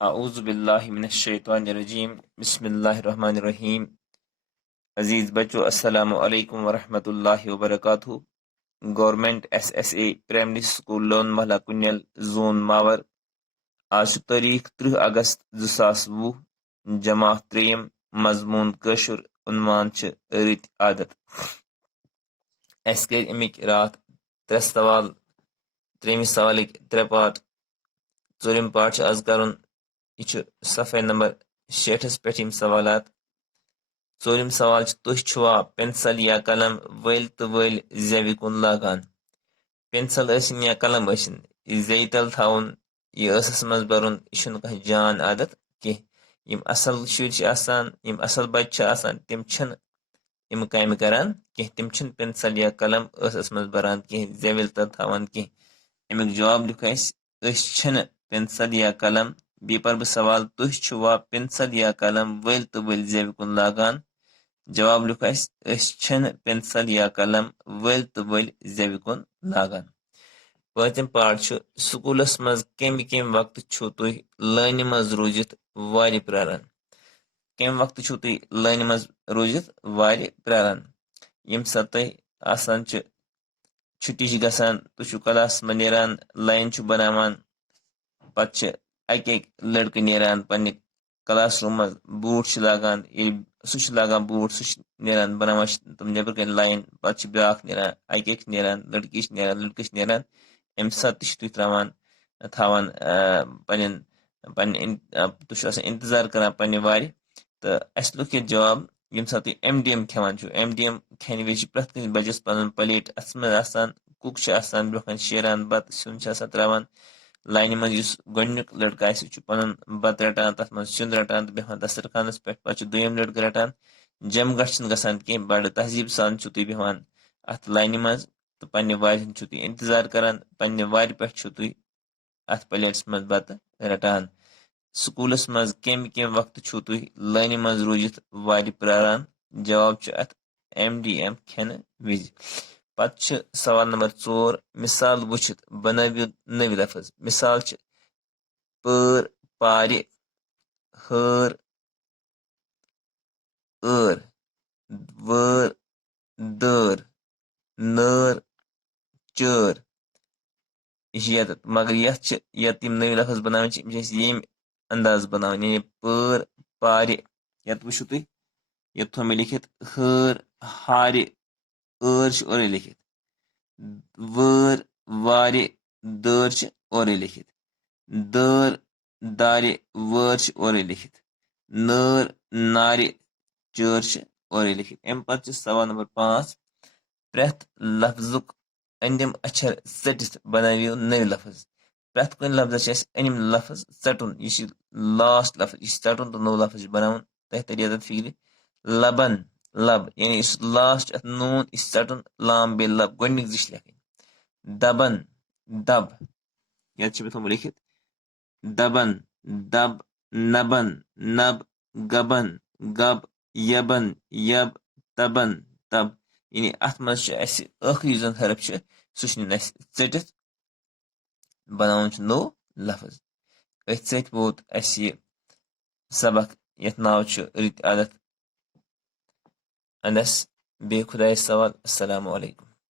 आऊज़ु बिल्लाहि मिनश शैतानिर रजीम बिस्मिल्लाहिर रहमानिर रहीम। अजीज बच्चों, अस्सलामु अलैकुम व रहमतुल्लाहि व बरकातुहू। Government SSA primary school Lone Mohalla Kunyal zone Mawar. आज तारीख 30 अगस्त 2020। जमात त्रेयम। मजमून कशुर। उन्वान रित आदत। अस कर अमिक रात 3 सवाल। त्रेमिस सवाल 3 पार्ट। चूरिम पार्ट आज कर सफ़े नंबर 60 पे सवालात। चूरिम सवाल तुह छुआ पेंसिल या कलम वल तो वल जेवि कुन लागान। पेंसिल या कलम जे तल थवन यस मज बरुन यह कह जान आदत कह। यम असल शुर यम असल बच्चे तम यम काम करान कह। तम पेंसिल या कलम स मज बरान कह जेविल तल थवन कह। अमुक जवाब लिख पेंसिल या कलम। बी पर बह सवाल तुह छुआ पेंसिल या कलम वल तो वल जेवि कुन लागान। जवाब लिख पेंसिल या कलम वल तो वल जेवि कुन लागान। पतम पार्ट स्कूलस मज कम कम वक्त छु तुह लाइन मज रूजित वार प्रारान। कम वक्त छु तुह लाइन मज रूजित वार प्रारान। यम सा तुह आसान छुट्टी गसान तुह क्लास में नेरान लाइन बनावान पत अक लड़के नेरान पन्ने क्लास रूम मज बूट लागान सह लागान बूट सह नेरान बनावान तम नेबर कन लाइन पत ब्याक नेरान अक नेरान लड़की नेरान लड़के नेरान। अम सा तुह त्रावान थावान तुह इंतजार करान पन्ने वार। तो अस लुक ये जवाब यम सा तुह एमडीएम खेवान एमडीएम खेन वज प्रत कस बचस पन प्लेट अत मज कुक ब्रोह शेरान बत सुन त्रावान लाइन मज गोनुक लड़का पन बत रटान तथ मज सुन रटान तो बेहान दस्तरखानस पे पे दुयम लड़का रटान। जम गठ गसान कह बड़ तहजीब सान तुह बेहान अत लाइन मज तो पन्ने वार तुह इंतजार करान पन्ने वार पे तुह अत प्लेट्स मज बत रटान। स्कूलस मज कम कम वक्त छु तुह लाइन मज रूजित वार प्रारान। जवाब अत एमडीएम खेन विज। पत सवाल नंबर 4 मिसाल वुचित बनवियो नव लफ्ज। मिसाल पर पार हर एर वर दर नर चर यत। मगर यत नव लफ्ज बनान ये अंदाज बनान यानी पर पार यत वो तुह यत थो मे लिखित हर हार एर और लिखित वर वार दर और लिखित दर दार वर और लिखित नर नार चर और लिखित। अम पत सवाल नंबर 5 प्रथ लफ्जुक अंदिम अक्षर सटित बनवियो नव लफ्ज। प्रथ कुन लफ्ज अनिम लफ्ज सटुन यह लास्ट लफ्ज यह सटुन तो नव लफ्ज बनावन तह तरियत फिक्र। लबन लब यानी लास्ट अत नून यह सटुन लाम बे लब गोनिक जिश लेखन। दबन दब यत लिखित दबन दब नबन नब गबन गब यबन यब तबन तब। यानी अत मज आखिरी जन हरफ सह चटित बनावन नो लफ्ज। अथ सत वोत सबक यथ नाव रित आदत अंदस। बे खुदा सवाल। अस्सलामु अलैकुम।